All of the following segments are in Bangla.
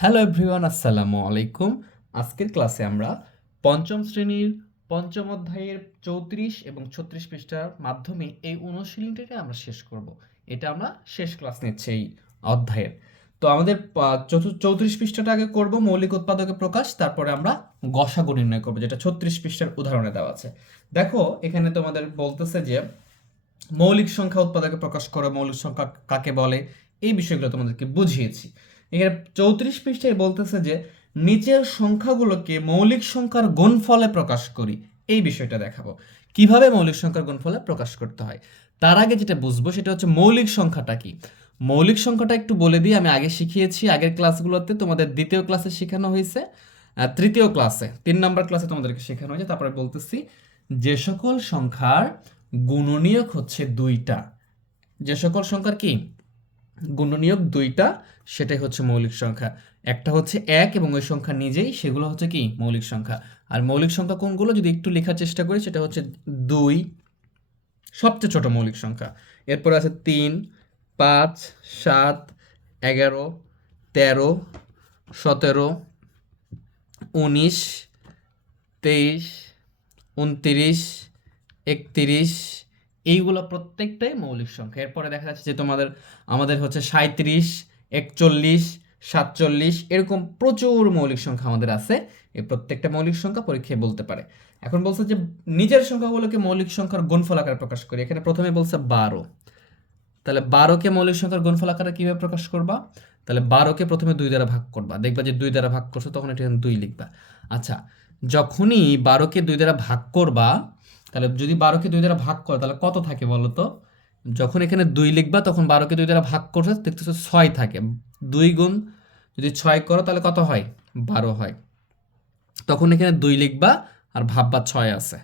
হ্যালো এভরিওয়ান আসসালামু আলাইকুম আজকের ক্লাসে আমরা পঞ্চম শ্রেণির পঞ্চম অধ্যায়ের চৌত্রিশ এবং ছত্রিশ পৃষ্ঠার মাধ্যমে এই অনুশীলনটিকে আমরা শেষ করব। এটা আমরা শেষ ক্লাস নিচ্ছি এই অধ্যায়ের। তো আমাদের চৌত্রিশ পৃষ্ঠাটা আগে করব, মৌলিক উৎপাদকের প্রকাশ, তারপরে আমরা গসাগু নির্ণয় করব, যেটা ছত্রিশ পৃষ্ঠার উদাহরণে দেওয়া আছে। দেখো, এখানে তোমাদের বলতেছে যে মৌলিক সংখ্যা উৎপাদকে প্রকাশ করো, মৌলিক সংখ্যা কাকে বলে? এই বিষয়গুলো তোমাদেরকে বুঝিয়েছি। এখানে চৌত্রিশ পৃষ্ঠায় বলতেছে যে, নিচের সংখ্যাগুলোকে মৌলিক সংখ্যার গুণফলে প্রকাশ করি। এই বিষয়টা দেখাবো। কীভাবে মৌলিক সংখ্যার গুণফলে প্রকাশ করতে হয়? তার আগে যেটা বুঝব সেটা হচ্ছে মৌলিক সংখ্যাটা কি? মৌলিক সংখ্যাটা একটু বলে দিই, আমি আগে শিখিয়েছি, আগের ক্লাসগুলোতে তোমাদের দ্বিতীয় ক্লাসে শেখানো হয়েছে তৃতীয় ক্লাসে, তিন নম্বর ক্লাসে তোমাদেরকে শেখানো হয়েছে, তারপরে বলতেছি, যে সকল সংখ্যার গুণনীয়ক হচ্ছে দুইটা। যে সকল সংখ্যার কি? গুণনীয়ক দুইটা, সেটাই হচ্ছে মৌলিক সংখ্যা। একটা হচ্ছে এক এবং ওই সংখ্যা নিজেই, সেগুলো হচ্ছে কি? মৌলিক সংখ্যা। আর মৌলিক সংখ্যা কোনগুলো? যদি একটু লেখার চেষ্টা করি, সেটা হচ্ছে দুই, সবচেয়ে ছোট মৌলিক সংখ্যা। এরপরে আছে তিন, পাঁচ, সাত, এগারো, তেরো, সতেরো, উনিশ, তেইশ, উনতিরিশ, একতিরিশ এইগুলো প্রত্যেকটাই মৌলিক সংখ্যা। এরপরে দেখা যাচ্ছে যে তোমাদের, আমাদের হচ্ছে সাঁত্রিশ একচল্লিশ, সাতচল্লিশ, এরকম প্রচুর মৌলিক সংখ্যা আমাদের আছে। এই প্রত্যেকটা মৌলিক সংখ্যা পরীক্ষায় বলতে পারে। এখন বলছে যে নিজের সংখ্যাগুলোকে মৌলিক সংখ্যার গুণফল আকারে প্রকাশ করি। এখানে প্রথমে বলছে বারো। তাহলে বারোকে মৌলিক সংখ্যার গুণফল আকারে কীভাবে প্রকাশ করবা? তাহলে বারোকে প্রথমে দুই দ্বারা ভাগ করবা। দেখবা যে দুই দ্বারা ভাগ করছ, তখন এটা দুই লিখবা। আচ্ছা যখনই বারোকে দুই দ্বারা ভাগ করবা তাহলে যদি বারোকে দুই দ্বারা ভাগ করো, তাহলে কত থাকে বলো তো? যখন এখানে দুই লিখবা, তখন বারোকে দুই দ্বারা ভাগ করছ, দেখতেছো ছয় থাকে। দুই গুণ যদি ছয় করো, তাহলে কত হয়? বারো হয়। তখন এখানে দুই লিখবা আর ভাববা ছয় আছে।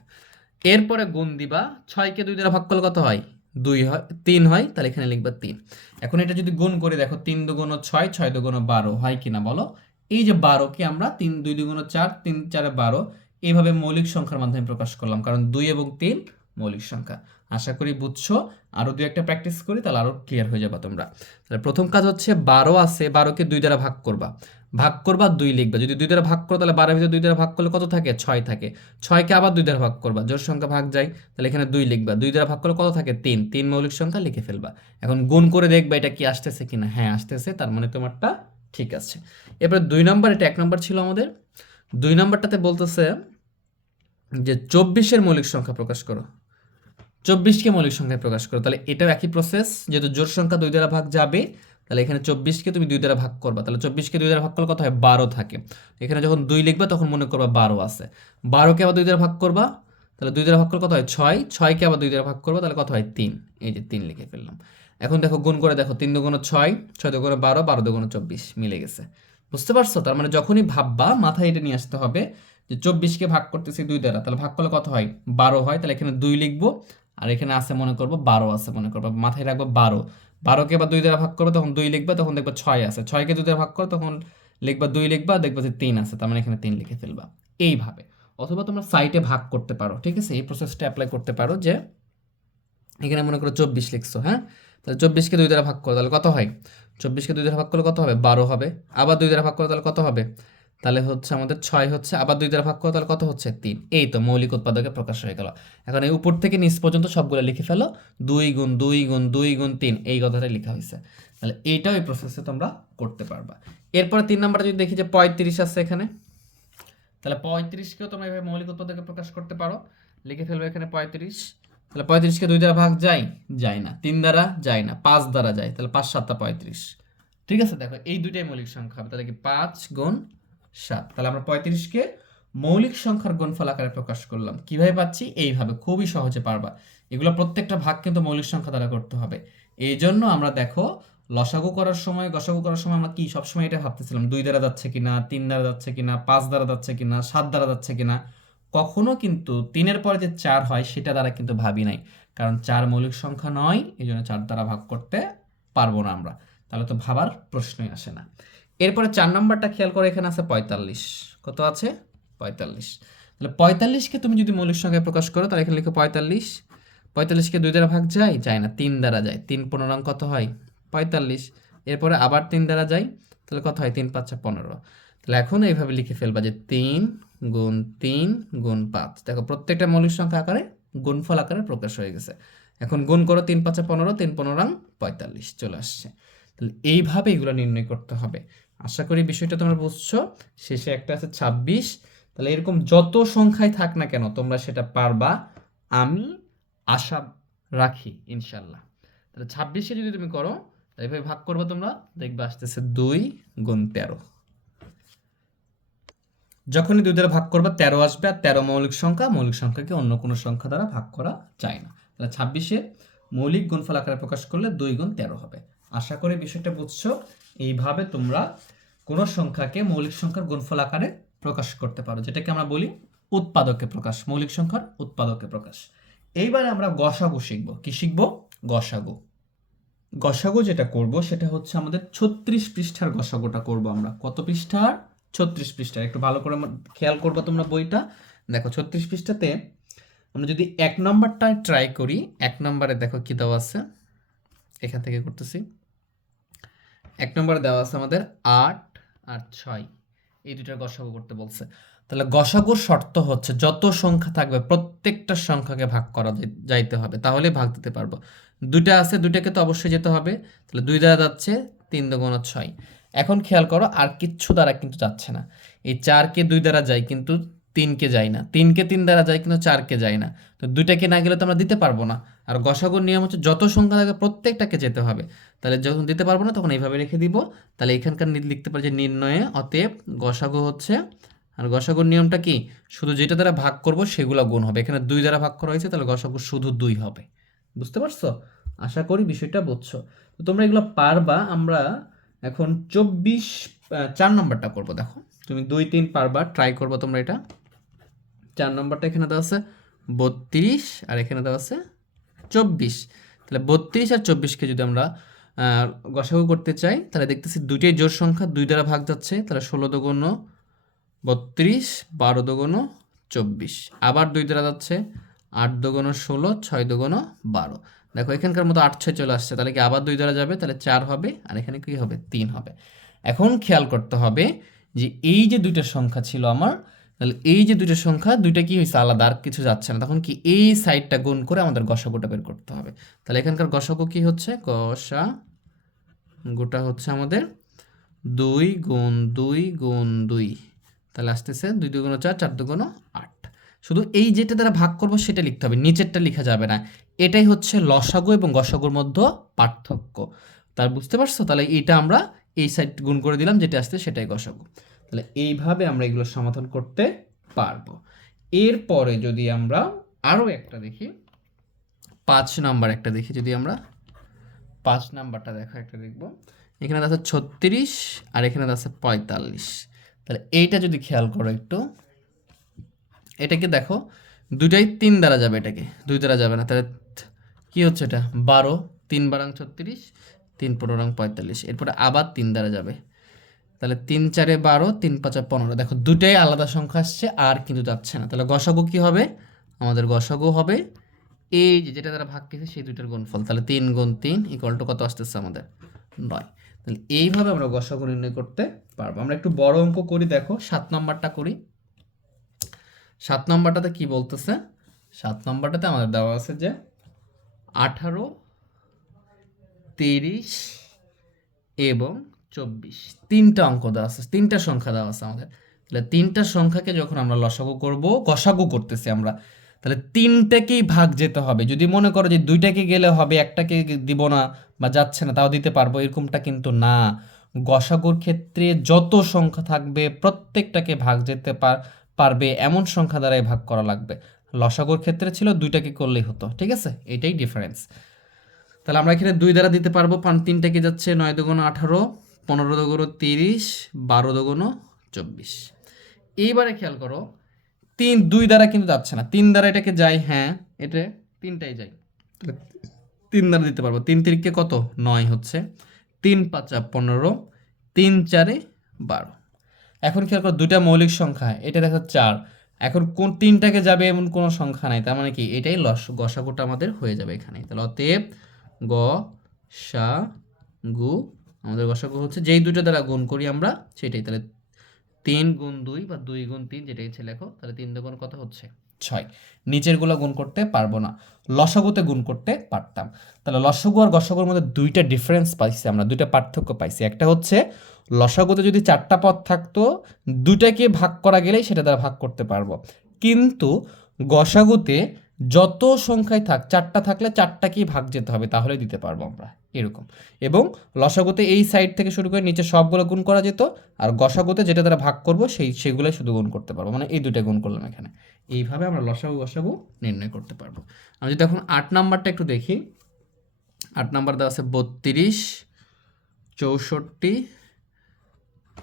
এরপরে গুণ দিবা ছয়কে দুই দ্বারা ভাগ করলে কত হয়? দুই হয়, তিন হয়, তাহলে এখানে লিখবা তিন। এখন এটা যদি গুণ করে দেখো, তিন দুগুণ ছয় ছয় দুগুণ বারো, হয় কিনা বলো? এই যে বারোকে আমরা তিন, দুই দুগুণ চার, তিন চারে বারো এইভাবে মৌলিক সংখ্যার মাধ্যমে প্রকাশ করলাম, কারণ দুই এবং তিন মৌলিক সংখ্যা। আশা করি বুঝছ আরও দুই একটা প্র্যাকটিস করি, তাহলে আরও ক্লিয়ার হয়ে যাবে তোমরা। তাহলে প্রথম কাজ হচ্ছে বারো আছে, বারোকে দুই দ্বারা ভাগ করবা। ভাগ করবা, দুই লিখবা। যদি দুই দ্বারা ভাগ করো, তাহলে বারোর ভিতরে দুই দ্বারা ভাগ করলে কত থাকে? ছয় থাকে। ছয়কে আবার দুই দ্বারা ভাগ করবা। জোর সংখ্যা ভাগ যায় তাহলে এখানে দুই লিখবা। দুই দ্বারা ভাগ করলে কত থাকে? তিন। তিন মৌলিক সংখ্যা লিখে ফেলবা। এখন গুণ করে দেখবা এটা কি আসতেছে কিনা। হ্যাঁ আসতেছে, তার মানে তোমারটা ঠিক আছে। এবার দুই নম্বর, এটা এক নম্বর ছিল আমাদের। দুই নম্বরটাতে বলতেছে যে চব্বিশের মৌলিক সংখ্যা প্রকাশ করো। চব্বিশকে মৌলিক সংখ্যায় প্রকাশ করো, তাহলে এটাও একই প্রসেস যেহেতু জোর সংখ্যা দুই দ্বারা ভাগ যাবে, তাহলে এখানে চব্বিশকে তুমি দুই দ্বারা ভাগ করবা, তাহলে চব্বিশকে দুই দ্বারা ভাগ করলে কত হয়? বারো থাকে। এখানে যখন দুই লিখবা, তখন মনে করবা বারো আছে। বারোকে আবার দুই দ্বারা ভাগ করবা, তাহলে দুই দ্বারা ভাগ করলে কত হয়? ছয়। ছয়কে আবার দুই দ্বারা ভাগ করবা, তাহলে কত হয়? তিন। এই যে তিন লিখে ফেললাম। এখন দেখো, গুণ করে দেখো, তিন দুগুণ ছয় ছয় দুগুণ বারো বারো দুগুণ চব্বিশ মিলে গেছে। বুঝতে পারছ? তার মানে যখনই ভাববা, মাথায় এটা নিয়ে আসতে হবে যে চব্বিশকে ভাগ করতেছি দুই দ্বারা, তাহলে ভাগ করলে কত হয়? বারো হয়, তাহলে এখানে দুই লিখব, আর এখানে আছে মনে করব বারো আছে মনে করব মাথায় রাখব বারো। বারোকে বা দুই দ্বারা ভাগ করব, তখন দুই লিখবা, তখন দেখবা ছয় আছে। ছয়কে দুই দ্বারা ভাগ করো, তখন লিখবা দুই লিখবা, দেখবা যে তিন আছে, তার মানে এখানে তিন লিখে ফেলবা। এইভাবে। অথবা তোমরা সাইটে ভাগ করতে পারো, ঠিক আছে? এই প্রসেসটা অ্যাপ্লাই করতে পারো যে এখানে মনে করো চব্বিশ লিখছো হ্যাঁ? তাহলে চব্বিশকে দুই দ্বারা ভাগ করো, তাহলে কত হয়? চব্বিশকে দুই দ্বারা ভাগ করলে কত হবে? বারো হবে। আবার দুই দ্বারা ভাগ করো তাহলে কত হবে? তাহলে হচ্ছে আমাদের ছয় হচ্ছে, আবার দুই দ্বারা ভাগ করো, তাহলে কত হচ্ছে? তিন। এই তো মৌলিক উৎপাদকে প্রকাশ হয়ে গেল। এখন এই উপর থেকে নিচ পর্যন্ত সবগুলো লিখে ফেলো। দুই গুণ দুই গুণ দুই গুণ তিন, এই কথাটাই লেখা হয়েছে। তাহলে এইটাও এই প্রসেসে তোমরা করতে পারবা। এরপরে তিন নাম্বারটা যদি দেখি যে পঁয়ত্রিশ আছে এখানে, তাহলে পঁয়ত্রিশকেও তোমরা এভাবে মৌলিক উৎপাদকে প্রকাশ করতে পারো। লিখে ফেলবে এখানে পঁয়ত্রিশ। তাহলে পঁয়ত্রিশকে দুই দ্বারা ভাগ যায়? যায় না। তিন দ্বারা যায় না। পাঁচ দ্বারা যায়। তাহলে পাঁচ সাতটা পঁয়ত্রিশ। ঠিক আছে, দেখো, এই দুইটাই মৌলিক সংখ্যা হবে। তাহলে কি পাঁচ গুণ সাত। তাহলে আমরা পঁয়ত্রিশকে মৌলিক সংখ্যার গুণফল আকারে প্রকাশ করলাম। কীভাবে পাচ্ছি? এইভাবে। খুবই সহজে পারবা। এগুলো প্রত্যেকটা ভাগ কিন্তু মৌলিক সংখ্যা দ্বারা করতে হবে। এই জন্য আমরা দেখো, লসাগু করার সময়, গসাগু করার সময় আমরা কি? সবসময় এটা ভাবতেছিলাম। দুই দ্বারা যাচ্ছে কিনা, তিন দ্বারা যাচ্ছে কিনা, পাঁচ দ্বারা যাচ্ছে কিনা, সাত দ্বারা যাচ্ছে কিনা। কখনো কিন্তু তিনের পরে যে চার হয়, সেটা দ্বারা কিন্তু ভাবি নাই। কারণ চার মৌলিক সংখ্যা নয় এই জন্য চার দ্বারা ভাগ করতে পারব না আমরা। তাহলে তো ভাবার প্রশ্নই আসে না। এরপরে চার নম্বরটা খেয়াল করে এখানে আছে পঁয়তাল্লিশ। কত আছে? পঁয়তাল্লিশ। তাহলে পঁয়তাল্লিশকে তুমি যদি মৌলিক সংখ্যায় প্রকাশ করো, তাহলে এখানে লিখো পঁয়তাল্লিশ। পঁয়তাল্লিশকে দুই দ্বারা ভাগ যায়? যায় না, তিন দ্বারা যায়। তিন পনেরো কত হয়? পঁয়তাল্লিশ। এরপরে আবার তিন দ্বারা যায়? তাহলে কত হয়? তিন পাঁচা পনেরো। তাহলে এখন এইভাবে লিখে ফেলবা যে তিন গুণ তিন গুণ পাঁচ। দেখো প্রত্যেকটা মৌলিক সংখ্যা আকারে গুণফল আকারে প্রকাশ হয়ে গেছে। এখন গুণ করো তিন পাঁচা পনেরো, তিন পনেরো পঁয়তাল্লিশ। চলে আসছে। এইভাবে এগুলো নির্ণয় করতে হবে। আশা করি বিষয়টা তোমরা বুঝছ। শেষে একটা আছে ছাব্বিশ। তাহলে এরকম যত সংখ্যায় থাক না কেন তোমরা সেটা পারবা। আমি আশা রাখি ইনশাল্লাহ তাহলে ছাব্বিশে যদি তুমি করো এভাবে ভাগ করব তোমরা। দেখবে আসতেছে দুই গুণ তেরো। যখনই দুই দ্বারা ভাগ করবে, তেরো আসবে আর তেরো মৌলিক সংখ্যা, মৌলিক সংখ্যাকে অন্য কোনো সংখ্যা দ্বারা ভাগ করা যায় না। তাহলে ছাব্বিশে মৌলিক গুণফল আকারে প্রকাশ করলে দুই গুণ তেরো হবে। আশা করি বিষয়টা বুঝছ। এইভাবে তোমরা কোনো সংখ্যাকে মৌলিক সংখ্যার গুণফল আকারে প্রকাশ করতে পারো, যেটাকে আমরা বলি উৎপাদকে প্রকাশ, মৌলিক সংখ্যার উৎপাদকে প্রকাশ। এইবারে আমরা গসাগু শিখব। কি শিখব? গসাগু। গসাগু যেটা করব, সেটা হচ্ছে আমাদের ছত্রিশ পৃষ্ঠার গসাগুটা করব আমরা। কত পৃষ্ঠার? ছত্রিশ পৃষ্ঠার। একটু ভালো করে খেয়াল করব তোমরা বইটা। দেখো, ছত্রিশ পৃষ্ঠাতে আমরা যদি এক নম্বরটায় ট্রাই করি, এক নম্বরে দেখো কি দেওয়া আছে। এখান থেকে করতেছি। এক নম্বরে দেওয়া আছে আমাদের আট আর ছয়। এই দুটার গসাগু করতে বলছে। তাহলে গসাগুর শর্ত হচ্ছে যত সংখ্যা থাকবে প্রত্যেকটা সংখ্যাকে ভাগ করা যাই- যাইতে হবে। তাহলে ভাগ দিতে পারব। দুইটা আছে, দুইটাকে তো অবশ্যই যেতে হবে। তাহলে দুই দ্বারা যাচ্ছে তিন দুগুণ ছয়। এখন খেয়াল করো, আর কিচ্ছু দ্বারা কিন্তু যাচ্ছে না। এই চারকে দুই দ্বারা যায় কিন্তু তিনকে যায় না। তিনকে তিন দ্বারা যায় কিন্তু চারকে যায় না। তো দুইটাকে না গেলে তো আমরা দিতে পারব না। আর গসাগুর নিয়ম হচ্ছে যত সংখ্যা থাকবে প্রত্যেকটাকে যেতে হবে। তাহলে যখন দিতে পারব না, তখন এইভাবে রেখে দিব। তাহলে এখানকার লিখতে পারি যে নির্ণয়ে অতএব গসাগু হচ্ছে, আর গসাগুর নিয়মটা কি? শুধু যেটা দ্বারা ভাগ করব সেগুলো গুণ হবে। এখানে দুই দ্বারা ভাগ করা হয়েছে, তাহলে গসাগু শুধু দুই হবে। বুঝতে পারছ? আশা করি বিষয়টা বুঝছ। তো তোমরা এগুলো পারবা, আমরা এখন চব্বিশ চার নম্বরটা করব, দেখো। তুমি দুই, তিন পারবা ট্রাই করব তোমরা এটা। চার নম্বরটা এখানে দেওয়া আছে বত্রিশ, আর এখানে দেওয়া আছে চব্বিশ। তাহলে বত্রিশ আর চব্বিশকে যদি আমরা গসাগু করতে চাই, তাহলে দেখতেছি দুইটাই জোর সংখ্যা, দুই দ্বারা ভাগ যাচ্ছে, তাহলে ষোলো দোগুণ বত্রিশ, বারো দোগুণ চব্বিশ। আবার দুই দ্বারা যাচ্ছে, আট দোগুণ ষোলো, ছয় দোগুণ বারো। দেখো, এখানকার মতো আট ছয় চলে আসছে, তাহলে কি আবার দুই দ্বারা যাবে? তাহলে চার হবে, আর এখানে কি হবে? তিন হবে। এখন খেয়াল করতে হবে যে এই যে দুইটা সংখ্যা ছিল আমার তাহলে এই যে দুইটা সংখ্যা, দুইটা কি হয়েছে আলাদা, আর কিছু যাচ্ছে না। তখন কি এই সাইডটা গুণ করে আমাদের গসাগুটা বের করতে হবে। তাহলে এখানকার গসাগু কি হচ্ছে? গসা গোটা হচ্ছে আমাদের দুই গুণ দুই গুণ দুই। তাহলে আসতেছে দুই দুগুণ চার চার দুগুণ আট। শুধু এই যেটা দ্বারা ভাগ করব সেটা লিখতে হবে, নিচেরটা লেখা যাবে না। এটাই হচ্ছে লসাগু এবং গসাগুর মধ্যে পার্থক্য। তার বুঝতে পারছ? তাহলে এইটা আমরা এই সাইড গুণ করে দিলাম, যেটা আসছে সেটাই গসাগু। তাহলে এইভাবে আমরা এগুলো সমাধান করতে পারব। এরপরে যদি আমরা আরও একটা দেখি, পাঁচ নাম্বার একটা দেখি যদি আমরা। পাঁচ নাম্বারটা দেখো একটা দেখব। এখানে আছে ছত্রিশ আর এখানে আছে পঁয়তাল্লিশ। তাহলে এইটা যদি খেয়াল করো একটু, এটাকে দেখো দুটাই তিন দ্বারা যাবে এটাকে, দুই দ্বারা যাবে না। তাহলে কি হচ্ছে এটা? বারো, তিন বারাং ছত্রিশ, তিন পনেরো পঁয়তাল্লিশ। এরপরে আবার তিন দ্বারা যাবে। তাহলে তিন চারে বারো, তিন পাঁচা পনেরো। দেখো, দুটাই আলাদা সংখ্যা আসছে, আর কিন্তু যাচ্ছে না। তাহলে গসাগু কি হবে? আমাদের গসাগু হবে এই যে, যেটা তারা ভাগ খেয়েছে সেই দুইটার গুণফল। তাহলে তিন গুণ তিন ইকুয়াল টু কত আসতেছে আমাদের? নয়। তাহলে এইভাবে আমরা গসাগু নির্ণয় করতে পারব। আমরা একটু বড় অঙ্ক করি, দেখো, সাত নম্বরটা করি। সাত নম্বরটাতে কি বলতেছে? সাত নম্বরটাতে আমাদের দেওয়া আছে যে, আঠারো, তিরিশ এবং চব্বিশ। তিনটা অঙ্ক দেওয়া আছে, তিনটা সংখ্যা দেওয়া আছে আমাদের। তাহলে তিনটা সংখ্যাকে যখন আমরা লসাগু করব গসাগু করতেছি আমরা, তাহলে তিনটাকেই ভাগ যেতে হবে। যদি মনে করো যে দুইটাকে গেলে হবে, একটাকে দিব না বা যাচ্ছে না, তাও দিতে পারব, এরকমটা কিন্তু না। গসাগুর ক্ষেত্রে যত সংখ্যা থাকবে, প্রত্যেকটাকে ভাগ যেতে পার- পারবে, এমন সংখ্যা দ্বারাই ভাগ করা লাগবে। লসাগুর ক্ষেত্রে ছিল, দুইটাকে করলেই হতো, ঠিক আছে? এটাই ডিফারেন্স তাহলে আমরা এখানে দুই দ্বারা দিতে পারব, পান তিনটাকে যাচ্ছে নয় দুগুণ আঠারো। পনেরো দুগুণ তিরিশ বারো দুগুণ চব্বিশ। এইবারে খেয়াল করো তিন দুই দ্বারা কিন্তু যাচ্ছে না। তিন দ্বারা এটাকে যাই হ্যাঁ এটা তিনটাই যাই। তিন দ্বারা দিতে পারব। তিন তিরিখকে কত? নয় হচ্ছে। তিন পাঁচা পনেরো তিন চারে বারো। এখন খেয়াল করো দুইটা মৌলিক সংখ্যা এটা দেখো চার। এখন কোন তিনটাকে যাবে এমন কোনো সংখ্যা নাই তার মানে কি? এটাই লস গসাগুটা আমাদের হয়ে যাবে এখানে। তাহলে অতএব গ সা গু আমাদের গসাগু হচ্ছে, যেই দুটো দ্বারা গুণ করি আমরা, সেটাই। তাহলে তিন গুণ দুই বা দুই গুণ তিন যেটা ইচ্ছে লেখো, তাহলে তিন দুগুণ কত হচ্ছে? ছয়। নিচেরগুলো গুণ করতে পারব না। লসাগুতে গুণ করতে পারতাম। তাহলে লসাগু আর গসাগুর মধ্যে দুইটা ডিফারেন্স পাইছি আমরা, দুইটা পার্থক্য পাইছি। একটা হচ্ছে, লসাগুতে যদি চারটা পদ থাকতো, দুইটাকে ভাগ করা গেলেই সেটা দ্বারা ভাগ করতে পারব। কিন্তু গসাগুতে যত সংখ্যায় থাক, চারটা থাকলে চারটাকেই ভাগ যেতে হবে তাহলে দিতে পারব আমরা। এরকম। এবং লসাগুতে এই সাইড থেকে শুরু করে নিচে সবগুলো গুণ করা যেত, আর গসাগুতে যেটা তারা ভাগ করব, সেই, সেগুলোই শুধু গুণ করতে পারব। মানে এই দুটো গুণ করলাম এখানে। এইভাবে আমরা লসাগু গসাগু নির্ণয় করতে পারব। আমি যদি এখন আট নাম্বারটা একটু দেখি। আট নাম্বার দেওয়া আছে বত্রিশ, চৌষট্টি,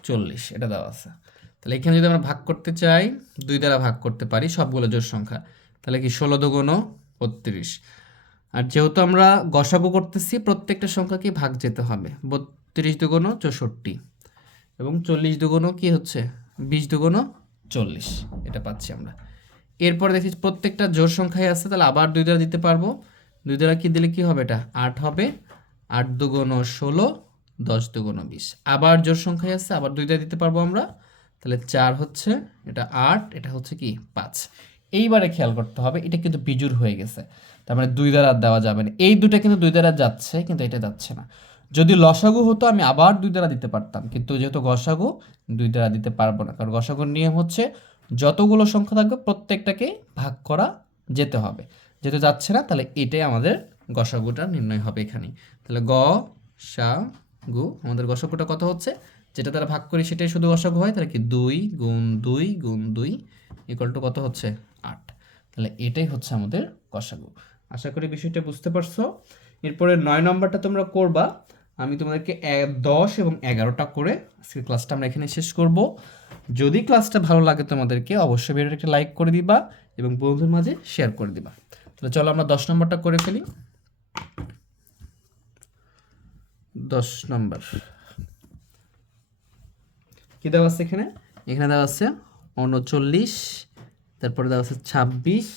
চল্লিশ। এটা দেওয়া আছে। তাহলে এখানে যদি আমরা ভাগ করতে চাই, দুই দ্বারা ভাগ করতে পারি সবগুলো জোর সংখ্যা, তাহলে কি ষোলো দুগুণ বত্রিশ। আর যেহেতু আমরা গসাগু করতেছি, প্রত্যেকটা সংখ্যাকে ভাগ যেতে হবে। বত্রিশ দুগুণ চৌষট্টি এবং চল্লিশ দুগুণ কি হচ্ছে? বিশ দুগুণ চল্লিশ। এটা পাচ্ছি আমরা। এরপর দেখি প্রত্যেকটা জোর সংখ্যায় আছে, তাহলে আবার দুই দ্বারা দিতে পারব। দুই দ্বারা কি দিলে কি হবে এটা? আট হবে। আট দুগুণ ষোলো, দশ দুগুণ বিশ। আবার জোর সংখ্যায় আছে, আবার দুই দ্বারা দিতে পারব আমরা। তাহলে চার হচ্ছে, এটা আট, এটা হচ্ছে কি? পাঁচ। এইবারে খেয়াল করতে হবে, এটা কিন্তু বিজুর হয়ে গেছে। তার মানে দুই দ্বারা দেওয়া যাবে না। এই দুটা কিন্তু দুই দ্বারা যাচ্ছে, কিন্তু এটা যাচ্ছে না। যদি লসাগু হতো, আমি আবার দুই দ্বারা দিতে পারতাম। কিন্তু যেহেতু গসাগু, দুই দ্বারা দিতে পারব না। কারণ গসাগুর নিয়ম হচ্ছে, যতগুলো সংখ্যা থাকবে, প্রত্যেকটাকে ভাগ করা যেতে হবে। যেহেতু যাচ্ছে না, তাহলে এটাই আমাদের গসাগুটা নির্ণয় হবে এখানে। তাহলে গ, সা, গু, আমাদের গসাগুটা কত হচ্ছে? যেটা তারা ভাগ করি সেটাই শুধু গসাগু হয়, তাহলে কি দুই গুণ দুই গুণ দুই ইকুয়াল টু কত হচ্ছে? আট। তাহলে এটাই হচ্ছে আমাদের গসাগু। আশা করি বিষয়টা বুঝতে পারছ। এরপরে নয় নম্বরটা তোমরা করবা। আমি তোমাদেরকে দশ এবং এগারোটা করে আজকের ক্লাসটা আমরা এখানে শেষ করব। যদি ক্লাসটা ভালো লাগে তোমাদেরকে, অবশ্যই ভিডিওটা একটা লাইক করে দিবা এবং বন্ধুর মাঝে শেয়ার করে দিবা। তাহলে চলো আমরা দশ নম্বরটা করে ফেলি। দশ নম্বর। কি দেওয়া আছে এখানে? এখানে দেওয়া আছে উনচল্লিশ, তারপরে দেওয়া আছে ছাব্বিশ।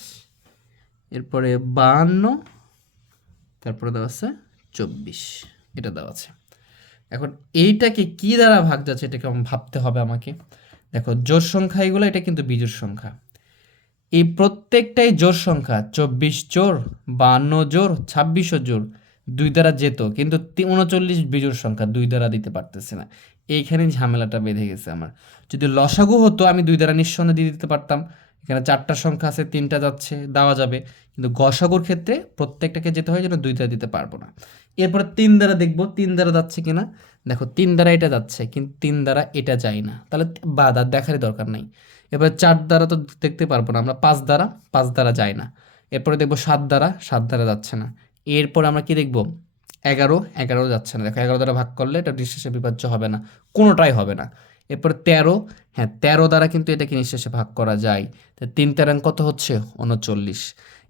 এরপরে বাহান্ন, তারপরে দেওয়া আছে চব্বিশ। এটা দেওয়া আছে। এখন এইটাকে কি দ্বারা ভাগ যাচ্ছে এটাকে ভাবতে হবে আমাকে। দেখো জোর সংখ্যা এগুলো, এটা কিন্তু বিজোড় সংখ্যা। এই প্রত্যেকটাই জোর সংখ্যা, চব্বিশ জোর বান্ন জোর ছাব্বিশও জোর দুই দ্বারা যেত, কিন্তু উনচল্লিশ বিজোড় সংখ্যা দুই দ্বারা দিতে পারতেছে না। এইখানে ঝামেলাটা বেঁধে গেছে আমার। যদি লসাগু হতো, আমি দুই দ্বারা নিঃসন্দেহে দিয়ে দিতে পারতাম। এখানে চারটা সংখ্যা আছে, তিনটা যাচ্ছে, দেওয়া যাবে। কিন্তু গসাগুর ক্ষেত্রে প্রত্যেকটাকে যেতে হয় যেন দুইটা দিতে পারব না। এরপরে তিন দ্বারা দেখব, তিন দ্বারা যাচ্ছে কিনা। দেখো, তিন দ্বারা এটা যাচ্ছে, কিন্তু তিন দ্বারা এটা যায় না। তাহলে বাদ, আর দেখারই দরকার নাই। এবার চার দ্বারা তো দেখতে পারব না, আমরা পাঁচ দ্বারা পাঁচ দ্বারা যায় না। এরপরে দেখব সাত দ্বারা সাত দ্বারা যাচ্ছে না। এরপর আমরা কি দেখব? এগারো এগারো যাচ্ছে না। দেখো, এগারো দ্বারা ভাগ করলে এটা নিঃশেষে বিভাজ্য হবে না, কোনোটাই হবে না। এরপরে তেরো হ্যাঁ তেরো দ্বারা কিন্তু এটাকে নিঃশেষে ভাগ করা যায়। তা তিন তেরাং কত হচ্ছে? উনচল্লিশ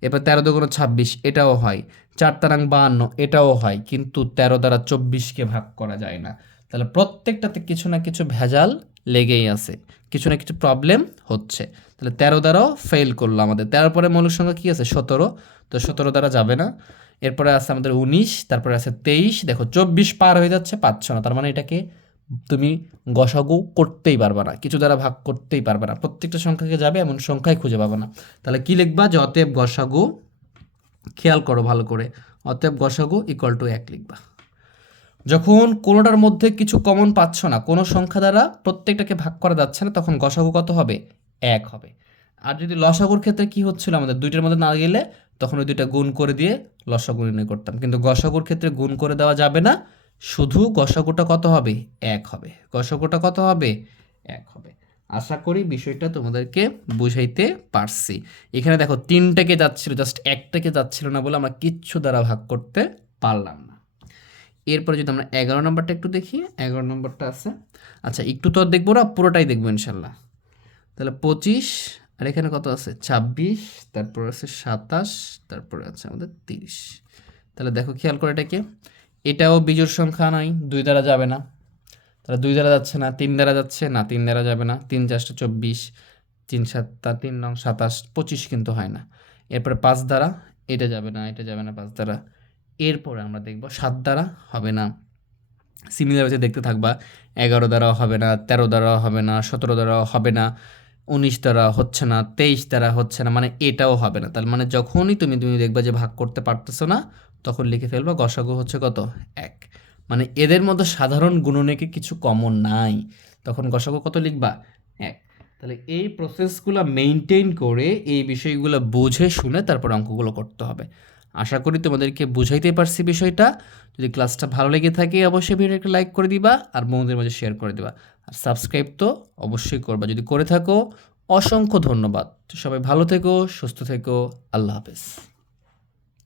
এরপর তেরো দুগুণ ছাব্বিশ, এটাও হয়। চার তারাং বাহান্ন, এটাও হয়। কিন্তু তেরো দ্বারা চব্বিশকে ভাগ করা যায় না। তাহলে প্রত্যেকটাতে কিছু না কিছু ভেজাল লেগেই আছে। কিছু না কিছু প্রবলেম হচ্ছে। তাহলে তেরো দ্বারাও ফেল করল আমাদের। তেরো পরে মৌলিক সংখ্যা কী আছে? সতেরো। তো সতেরো দ্বারা যাবে না। এরপরে আছে আমাদের উনিশ, তারপরে আছে তেইশ। দেখো, চব্বিশ পার হয়ে যাচ্ছে, পাচ্ছ না। তার মানে এটাকে তুমি গসাগু করতেই পারবে না, কিছু দ্বারা ভাগ করতেই পারবে না। প্রত্যেকটা সংখ্যাকে যাবে এমন সংখ্যাই খুঁজে পাবে না। তাহলে কি লিখবা যে অতএব গসাগু, খেয়াল করো ভালো করে, অতএব গসাগু ইকুয়াল টু এক লিখবা। যখন কোনোটার মধ্যে কিছু কমন পাচ্ছ না, কোনো সংখ্যা দ্বারা প্রত্যেকটাকে ভাগ করা যাচ্ছে না, তখন গসাগু কত হবে? এক হবে। আর যদি লসাগুর ক্ষেত্রে কি হচ্ছিল আমাদের, দুইটার মধ্যে না গেলে, তখন ওই দুইটা গুণ করে দিয়ে লসাগু নির্ণয় করতাম। কিন্তু গসাগুর ক্ষেত্রে গুণ করে দেওয়া যাবে না শুধু গসাগুটা কত হবে? এক হবে। গসাগুটা কত হবে? এক হবে। আশা করি বিষয়টা তোমাদেরকে বুঝাইতে পারছি। এখানে দেখো, তিনটাকে যাচ্ছিল জাস্ট একটাকে যাচ্ছিল না বলে আমরা কিচ্ছু দ্বারা ভাগ করতে পারলাম না। এরপরে যদি আমরা এগারো নম্বরটা একটু দেখি, এগারো নম্বরটা আছে। আচ্ছা একটু তো আর দেখব না, পুরোটাই দেখব ইনশাল্লাহ। তাহলে পঁচিশ, আর এখানে কত আছে? ছাব্বিশ, তারপর আছে সাতাশ, তারপরে আছে আমাদের তিরিশ। তাহলে দেখো, খেয়াল করে এটাকে এটাও বিজোড় সংখ্যা নয়, দুই দ্বারা যাবে না। তাহলে দুই দ্বারা যাচ্ছে না, তিন দ্বারা যাচ্ছে না, তিন দ্বারা যাবে না। তিন চারটা চব্বিশ, তিন সাতটা তিন নং সাতাশ, পঁচিশ কিন্তু হয় না। এরপরে পাঁচ দ্বারা, এটা যাবে না, এটা যাবে না, পাঁচ দ্বারা। এরপরে আমরা দেখব সাত দ্বারা হবে না। সিমিলার ওয়েতে দেখতে থাকবা, এগারো দ্বারাও হবে না, তেরো দ্বারাও হবে না, সতেরো দ্বারাও হবে না, উনিশ দ্বারা হচ্ছে না, তেইশ দ্বারা হচ্ছে না মানে এটাও হবে না। তার মানে যখনই তুমি তুমি দেখবা যে ভাগ করতে পারতেছো না তখন লিখে ফেলবা, গসাগু হচ্ছে কত? এক। মানে এদের মধ্যে সাধারণ গুণনীকে কিছু কমন নাই? তখন গসাগু কত লিখবা? এক। তাহলে এই প্রসেসগুলো মেনটেন করে এই বিষয়গুলো বুঝে শুনে তারপর অঙ্কগুলো করতে হবে। আশা করি তোমাদেরকে বুঝাইতে পারছি বিষয়টা। যদি ক্লাসটা ভালো লেগে থাকে অবশ্যই ভিডিওটা লাইক করে দিবা আর বন্ধুদের মাঝে শেয়ার করে দিবা। আর সাবস্ক্রাইব তো অবশ্যই করবা। যদি করে থাকো, অসংখ্য ধন্যবাদ। সবাই ভালো থেকো, সুস্থ থেকো। আল্লাহ হাফেজ।